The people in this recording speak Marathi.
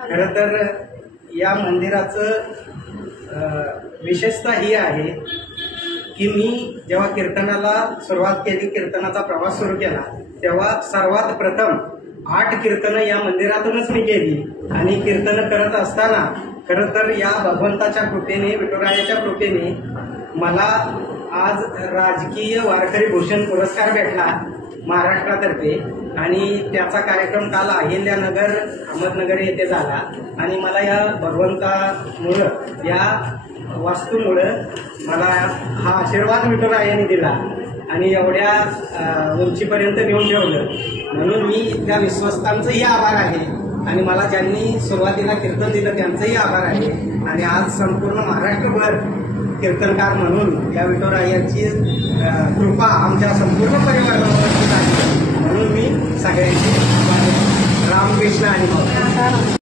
खरं तर या मंदिराचं विशेषता ही आहे की मी जेव्हा कीर्तनाला सुरुवात केली, कीर्तनाचा प्रवास सुरू केला, तेव्हा सर्वात प्रथम 8 कीर्तनं या मंदिरातूनच मी केली. आणि कीर्तन करत असताना खरं तर या भगवंताच्या कृपेने, विठुरायाच्या कृपेने मला आज राजकीय वारकरी भूषण पुरस्कार भेटला महाराष्ट्रातर्फे. आणि त्याचा कार्यक्रम काल अहिल्यानगर अहमदनगर येथे झाला. आणि मला या भगवंतामुळं, या वास्तूमुळं मला हा आशीर्वाद विठुरायाने दिला आणि एवढ्या उंचीपर्यंत नेऊन ठेवलं. म्हणून मी त्या विश्वस्तांचंही आभार आहे आणि मला ज्यांनी सुरुवातीला कीर्तन दिलं त्यांचंही आभार आहे. आणि आज संपूर्ण महाराष्ट्रभर कीर्तनकार म्हणून या विठुरायाची कृपा आमच्या संपूर्ण परिवारावर झाली. म्हणून मी सगळ्यांची रामकृष्ण आणि